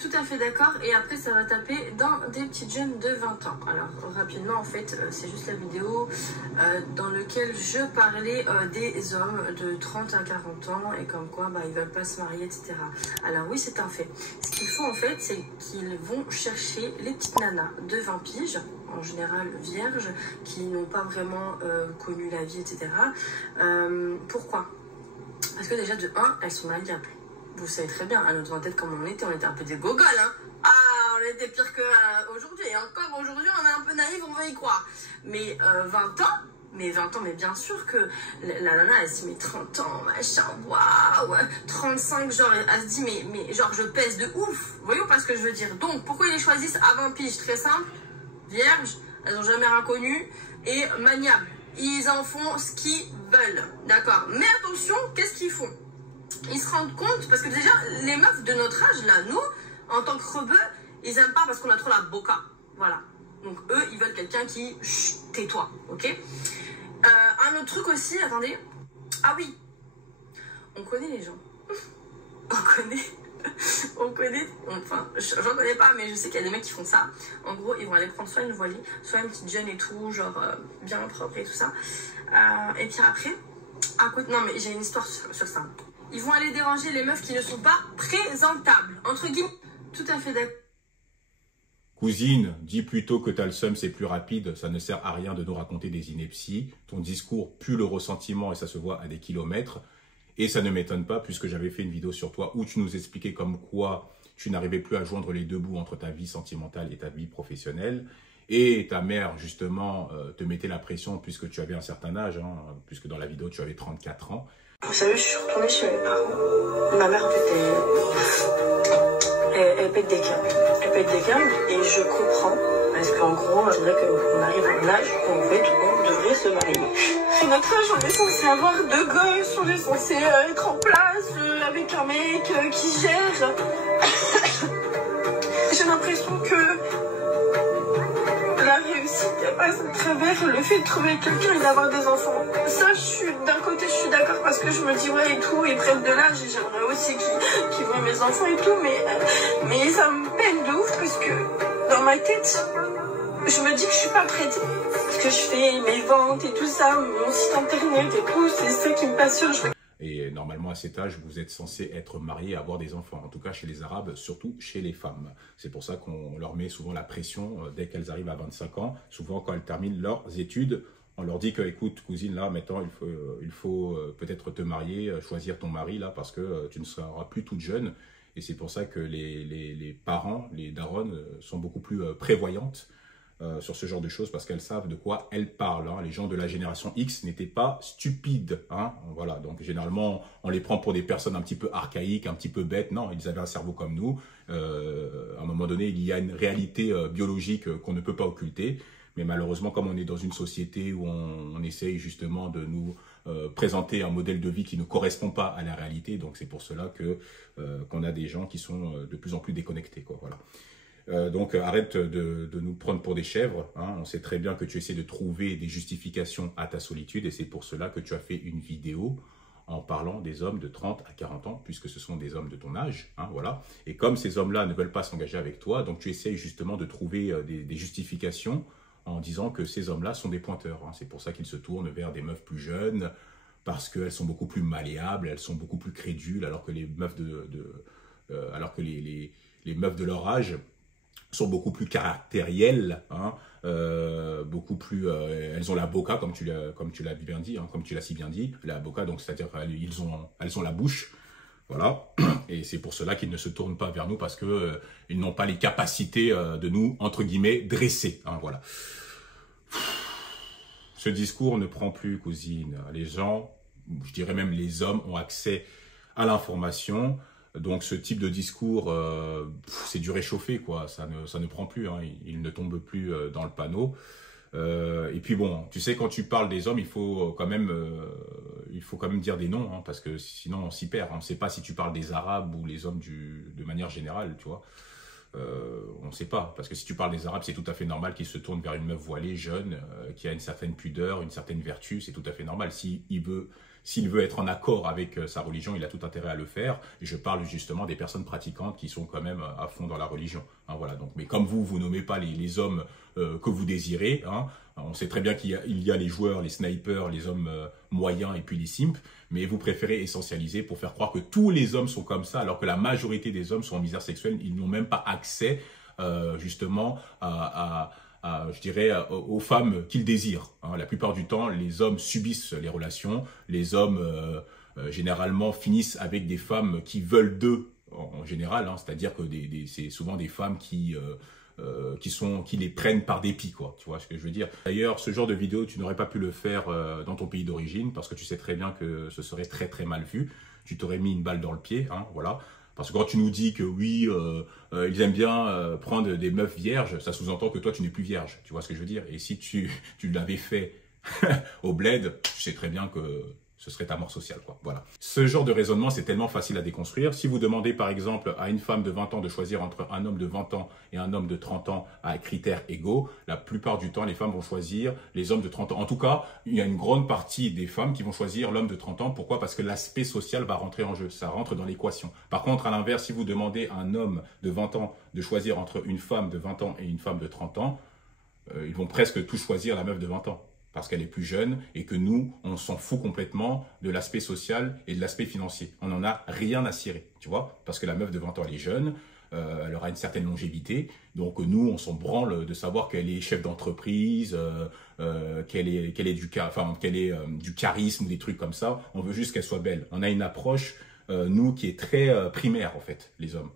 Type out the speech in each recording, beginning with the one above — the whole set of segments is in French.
tout à fait d'accord. Et après, ça va taper dans des petites jeunes de 20 ans. Alors, rapidement, en fait, c'est juste la vidéo dans laquelle je parlais des hommes de 30 à 40 ans et comme quoi, ils veulent pas se marier, etc. Alors oui, c'est un fait. Ce qu'ils font, en fait, c'est qu'ils vont chercher les petites nanas de 20 piges, en général vierges, qui n'ont pas vraiment connu la vie, etc. Pourquoi? Parce que déjà, de 1, elles sont malléables. Vous savez très bien, à notre tête, comme on était un peu des gogoles, hein. Ah, on était pire qu'aujourd'hui. Et encore aujourd'hui, on est un peu naïf, on veut y croire. Mais 20 ans, mais bien sûr que la nana, elle se met 30 ans, machin, waouh, 35, genre, elle se dit, mais genre, je pèse de ouf. Vous voyez pas ce que je veux dire? Donc, pourquoi ils les choisissent à 20 piges? Très simple, vierges, elles n'ont jamais rien connu, et maniables. Ils en font ce qu'ils veulent, d'accord? Mais attention, qu'est-ce qu'ils font? Ils se rendent compte, parce que déjà, les meufs de notre âge, là, nous, en tant que rebeux, ils aiment pas parce qu'on a trop la boca. Voilà. Donc, eux, ils veulent quelqu'un qui... Chut, tais-toi, ok? Un autre truc aussi, attendez. Ah oui. On connaît les gens. On connaît... Enfin, j'en connais pas, mais je sais qu'il y a des mecs qui font ça. En gros, ils vont aller prendre soit une voilée, soit une petite jeune et tout, genre bien propre et tout ça. Et puis après... non, mais j'ai une histoire sur ça. Ils vont aller déranger les meufs qui ne sont pas présentables. Entre guillemets, tout à fait d'accord. Cousine, dis plutôt que t'as le seum, c'est plus rapide. Ça ne sert à rien de nous raconter des inepties. Ton discours pue le ressentiment et ça se voit à des kilomètres. Et ça ne m'étonne pas puisque j'avais fait une vidéo sur toi où tu nous expliquais comme quoi tu n'arrivais plus à joindre les deux bouts entre ta vie sentimentale et ta vie professionnelle. Et ta mère, justement, te mettait la pression puisque tu avais un certain âge, hein, puisque dans la vidéo, tu avais 34 ans. Vous savez, je suis retournée chez mes parents. Ma mère, en fait, elle pète des câbles. Elle pète des câbles et je comprends. Parce qu'en gros, je voudrais qu'on arrive à un âge où, en fait, on devrait se marier. À notre âge, on est censé avoir 2 gosses, on est censé être en place avec un mec qui gère. J'ai l'impression que la réussite, elle passe à travers le fait de trouver quelqu'un et d'avoir des enfants. Ça, d'un côté, je suis d'accord parce que je me dis, ouais, et tout, ils prennent de l'âge et j'aimerais aussi qu'ils voient mes enfants et tout, mais ça me peine de ouf parce que dans ma tête, je me dis que je suis pas prête. Parce que je fais mes ventes et tout ça, mon site internet et tout, c'est ça qui me passionne. Et normalement, à cet âge, vous êtes censé être marié et avoir des enfants. En tout cas, chez les Arabes, surtout chez les femmes. C'est pour ça qu'on leur met souvent la pression dès qu'elles arrivent à 25 ans. Souvent, quand elles terminent leurs études, on leur dit que, écoute, cousine, là, maintenant, il faut peut-être te marier, choisir ton mari, là, parce que tu ne seras plus toute jeune. Et c'est pour ça que les parents, les darons, sont beaucoup plus prévoyantes sur ce genre de choses parce qu'elles savent de quoi elles parlent. Hein. Les gens de la génération X n'étaient pas stupides. Hein. Voilà, donc généralement, on les prend pour des personnes un petit peu archaïques, un petit peu bêtes. Non, ils avaient un cerveau comme nous. À un moment donné, il y a une réalité biologique qu'on ne peut pas occulter. Mais malheureusement, comme on est dans une société où on essaye justement de nous présenter un modèle de vie qui ne correspond pas à la réalité, donc c'est pour cela qu'on a des gens qui sont de plus en plus déconnectés, quoi. Voilà. Donc arrête de nous prendre pour des chèvres. Hein. On sait très bien que tu essaies de trouver des justifications à ta solitude et c'est pour cela que tu as fait une vidéo en parlant des hommes de 30 à 40 ans, puisque ce sont des hommes de ton âge. Hein, voilà. Et comme ces hommes-là ne veulent pas s'engager avec toi, donc tu essaies justement de trouver des justifications en disant que ces hommes-là sont des pointeurs. Hein. C'est pour ça qu'ils se tournent vers des meufs plus jeunes, parce qu'elles sont beaucoup plus malléables, elles sont beaucoup plus crédules, alors que les meufs les meufs de leur âge sont beaucoup plus caractérielles, hein, beaucoup plus, elles ont la boca comme tu l'as bien dit, hein, comme tu l'as si bien dit, la boca, donc c'est-à-dire elles ont la bouche, voilà, et c'est pour cela qu'ils ne se tournent pas vers nous parce que ils n'ont pas les capacités de nous entre guillemets dresser, hein, voilà. Ce discours ne prend plus, cousine. Les gens, je dirais même les hommes, ont accès à l'information. Donc ce type de discours, c'est du réchauffé, quoi. Ça ne prend plus, hein. Il ne tombe plus dans le panneau. Et puis bon, tu sais, quand tu parles des hommes, il faut quand même dire des noms, hein, parce que sinon on s'y perd. On ne sait pas si tu parles des Arabes ou les hommes de manière générale, tu vois. On ne sait pas, parce que si tu parles des Arabes, c'est tout à fait normal qu'ils se tournent vers une meuf voilée, jeune, qui a une certaine pudeur, une certaine vertu, c'est tout à fait normal. s'il veut être en accord avec sa religion, il a tout intérêt à le faire. Et je parle justement des personnes pratiquantes qui sont quand même à fond dans la religion. Hein, voilà. Donc, mais comme vous nommez pas les hommes que vous désirez, hein, on sait très bien qu'il y a les joueurs, les snipers, les hommes moyens et puis les simps, mais vous préférez essentialiser pour faire croire que tous les hommes sont comme ça, alors que la majorité des hommes sont en misère sexuelle, ils n'ont même pas accès justement je dirais, aux femmes qu'ils désirent. Hein. La plupart du temps, les hommes subissent les relations, les hommes généralement finissent avec des femmes qui veulent d'eux en général, hein. C'est-à-dire que c'est souvent des femmes qui les prennent par dépit, quoi. Tu vois ce que je veux dire? D'ailleurs, ce genre de vidéo, tu n'aurais pas pu le faire dans ton pays d'origine parce que tu sais très bien que ce serait très très mal vu. Tu t'aurais mis une balle dans le pied, hein, voilà. Parce que quand tu nous dis que oui, ils aiment bien prendre des meufs vierges, ça sous-entend que toi, tu n'es plus vierge. Tu vois ce que je veux dire? Et si tu l'avais fait au bled, tu sais très bien que ce serait ta mort sociale, quoi. Voilà. Ce genre de raisonnement, c'est tellement facile à déconstruire. Si vous demandez, par exemple, à une femme de 20 ans de choisir entre un homme de 20 ans et un homme de 30 ans à critères égaux, la plupart du temps, les femmes vont choisir les hommes de 30 ans. En tout cas, il y a une grande partie des femmes qui vont choisir l'homme de 30 ans. Pourquoi? Parce que l'aspect social va rentrer en jeu. Ça rentre dans l'équation. Par contre, à l'inverse, si vous demandez à un homme de 20 ans de choisir entre une femme de 20 ans et une femme de 30 ans, ils vont presque tous choisir la meuf de 20 ans. Parce qu'elle est plus jeune et que nous, on s'en fout complètement de l'aspect social et de l'aspect financier. On n'en a rien à cirer, tu vois, parce que la meuf de 20 ans, elle est jeune, elle aura une certaine longévité, donc nous, on s'en branle de savoir qu'elle est chef d'entreprise, qu'elle ait du charisme ou des trucs comme ça. On veut juste qu'elle soit belle. On a une approche, nous, qui est très primaire, en fait, les hommes.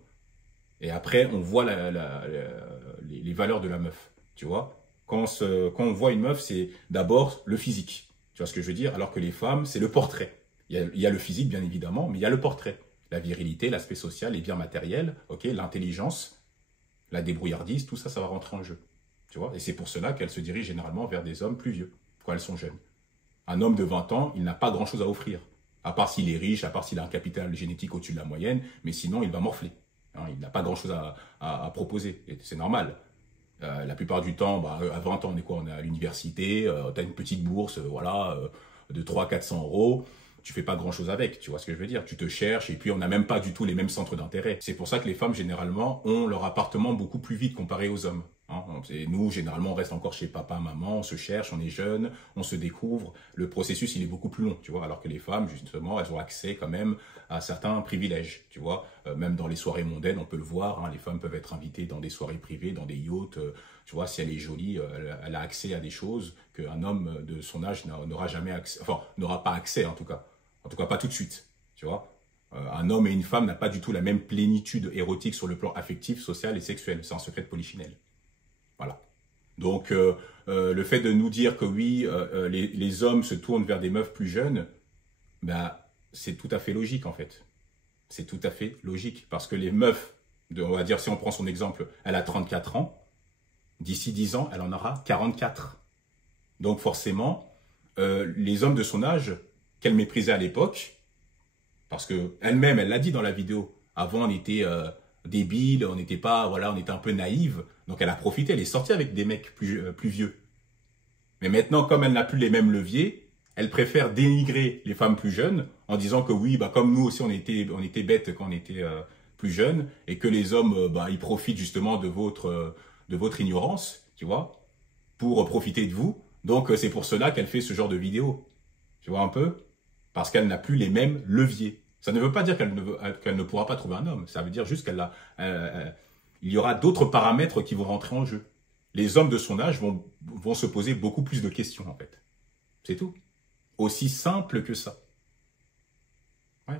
Et après, on voit les valeurs de la meuf, tu vois. Quand on voit une meuf, c'est d'abord le physique. Tu vois ce que je veux dire? Alors que les femmes, c'est le portrait. Il y a le physique, bien évidemment, mais il y a le portrait. La virilité, l'aspect social, les biens matériels, okay, l'intelligence, la débrouillardise, tout ça, ça va rentrer en jeu. Tu vois? Et c'est pour cela qu'elles se dirigent généralement vers des hommes plus vieux, quand elles sont jeunes. Un homme de 20 ans, il n'a pas grand-chose à offrir. À part s'il est riche, à part s'il a un capital génétique au-dessus de la moyenne, mais sinon, il va morfler. Hein, il n'a pas grand-chose à proposer. Et c'est normal. La plupart du temps, à 20 ans, on est quoi? On est à l'université, tu as une petite bourse, voilà, de 300-400 euros. Tu fais pas grand-chose avec, tu vois ce que je veux dire? Tu te cherches et puis on n'a même pas du tout les mêmes centres d'intérêt. C'est pour ça que les femmes, généralement, ont leur appartement beaucoup plus vite comparé aux hommes. Hein. Et nous, généralement, on reste encore chez papa, maman, on se cherche, on est jeune, on se découvre. Le processus, il est beaucoup plus long, tu vois. Alors que les femmes, justement, elles ont accès quand même à certains privilèges, tu vois. Même dans les soirées mondaines, on peut le voir, hein, les femmes peuvent être invitées dans des soirées privées, dans des yachts. Tu vois, si elle est jolie, elle a accès à des choses qu'un homme de son âge n'aura jamais accès, enfin, n'aura pas accès en tout cas. En tout cas, pas tout de suite, tu vois. Un homme et une femme n'ont pas du tout la même plénitude érotique sur le plan affectif, social et sexuel. C'est un secret de Polichinelle. Voilà. Donc, le fait de nous dire que oui, les hommes se tournent vers des meufs plus jeunes, c'est tout à fait logique en fait. C'est tout à fait logique. Parce que les meufs, on va dire si on prend son exemple, elle a 34 ans, d'ici 10 ans, elle en aura 44. Donc forcément, les hommes de son âge, qu'elle méprisait à l'époque, parce que elle-même, elle l'a dit dans la vidéo, avant on était débiles, on n'était pas, voilà, on était un peu naïve, donc elle a profité, elle est sortie avec des mecs plus vieux. Mais maintenant, comme elle n'a plus les mêmes leviers, elle préfère dénigrer les femmes plus jeunes en disant que oui, comme nous aussi on était bêtes quand on était plus jeunes et que les hommes, ils profitent justement de votre ignorance, tu vois, pour profiter de vous. Donc c'est pour cela qu'elle fait ce genre de vidéo. Tu vois un peu? Parce qu'elle n'a plus les mêmes leviers. Ça ne veut pas dire qu'elle ne pourra pas trouver un homme. Ça veut dire juste il y aura d'autres paramètres qui vont rentrer en jeu. Les hommes de son âge vont se poser beaucoup plus de questions, en fait. C'est tout. Aussi simple que ça. Ouais.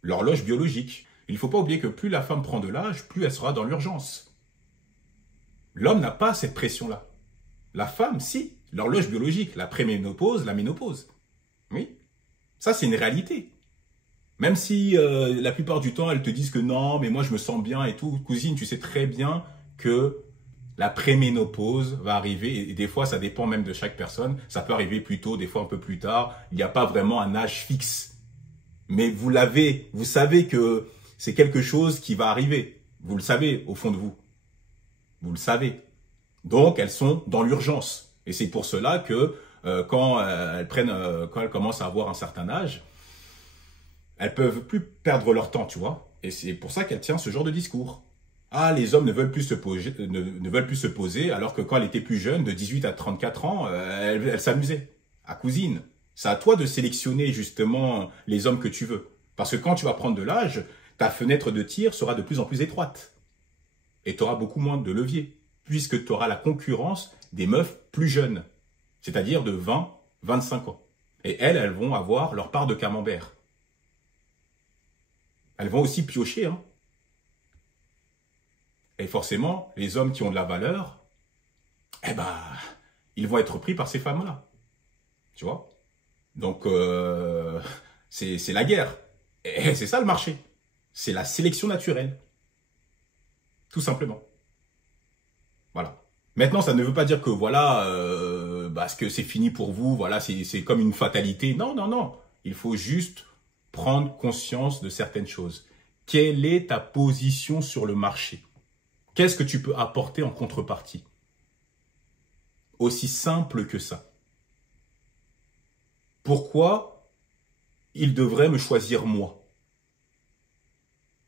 L'horloge biologique. Il ne faut pas oublier que plus la femme prend de l'âge, plus elle sera dans l'urgence. L'homme n'a pas cette pression-là. La femme, si. L'horloge biologique, la préménopause, la ménopause. Oui. Ça, c'est une réalité. Même si la plupart du temps, elles te disent que non, mais moi, je me sens bien et tout. Cousine, tu sais très bien que la préménopause va arriver. Et des fois, ça dépend même de chaque personne. Ça peut arriver plus tôt, des fois un peu plus tard. Il n'y a pas vraiment un âge fixe. Mais vous savez que c'est quelque chose qui va arriver. Vous le savez au fond de vous. Vous le savez. Donc, elles sont dans l'urgence. Et c'est pour cela que quand elles commencent à avoir un certain âge, elles peuvent plus perdre leur temps, tu vois. Et c'est pour ça qu'elle tient ce genre de discours. Ah, les hommes ne veulent plus se poser, alors que quand elle était plus jeune, de 18 à 34 ans, elle s'amusait. Ah, cousine, c'est à toi de sélectionner justement les hommes que tu veux. Parce que quand tu vas prendre de l'âge, ta fenêtre de tir sera de plus en plus étroite. Et tu auras beaucoup moins de levier, puisque tu auras la concurrence des meufs plus jeunes, c'est-à-dire de 20, 25 ans. Et elles vont avoir leur part de camembert. Elles vont aussi piocher, hein. Et forcément, les hommes qui ont de la valeur, eh ben, ils vont être pris par ces femmes-là. Tu vois? Donc, c'est la guerre. Et c'est ça le marché. C'est la sélection naturelle. Tout simplement. Voilà. Maintenant, ça ne veut pas dire que voilà, parce que c'est fini pour vous, voilà, c'est comme une fatalité. Non, non, non. Il faut juste prendre conscience de certaines choses. Quelle est ta position sur le marché? Qu'est-ce que tu peux apporter en contrepartie? Aussi simple que ça. Pourquoi il devrait me choisir moi?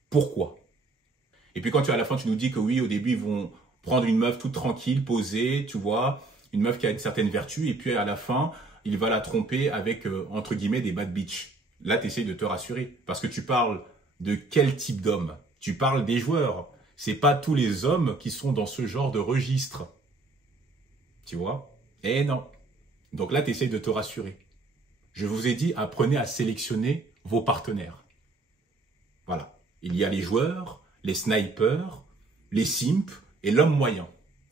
Pourquoi? Et puis quand à la fin tu nous dis que oui, au début ils vont prendre une meuf toute tranquille, posée, tu vois, une meuf qui a une certaine vertu, et puis à la fin, il va la tromper avec, entre guillemets, des bad bitch. Là, tu essayes de te rassurer, parce que tu parles de quel type d'homme? Tu parles des joueurs. C'est pas tous les hommes qui sont dans ce genre de registre. Tu vois? Eh non. Donc là, tu essayes de te rassurer. Je vous ai dit, apprenez à sélectionner vos partenaires. Voilà. Il y a les joueurs, les snipers, les simps et l'homme moyen.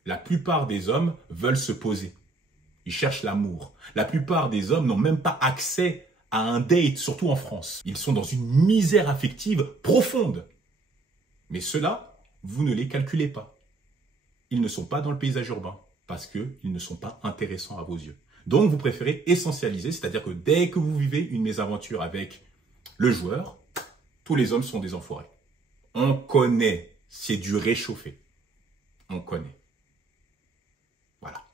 La plupart des hommes veulent se poser. Ils cherchent l'amour. La plupart des hommes n'ont même pas accès à un date, surtout en France. Ils sont dans une misère affective profonde. Mais ceux-là, vous ne les calculez pas. Ils ne sont pas dans le paysage urbain parce qu'ils ne sont pas intéressants à vos yeux. Donc, vous préférez essentialiser, c'est-à-dire que dès que vous vivez une mésaventure avec le joueur, tous les hommes sont des enfoirés. On connaît, c'est du réchauffé. On connaît. Voilà.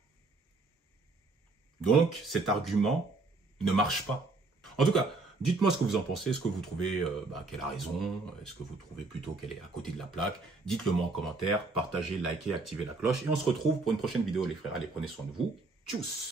Donc, cet argument ne marche pas. En tout cas, dites-moi ce que vous en pensez. Est-ce que vous trouvez qu'elle a raison? Est-ce que vous trouvez plutôt qu'elle est à côté de la plaque? Dites-le moi en commentaire. Partagez, likez, activez la cloche. Et on se retrouve pour une prochaine vidéo, les frères. Allez, prenez soin de vous. Tchuss!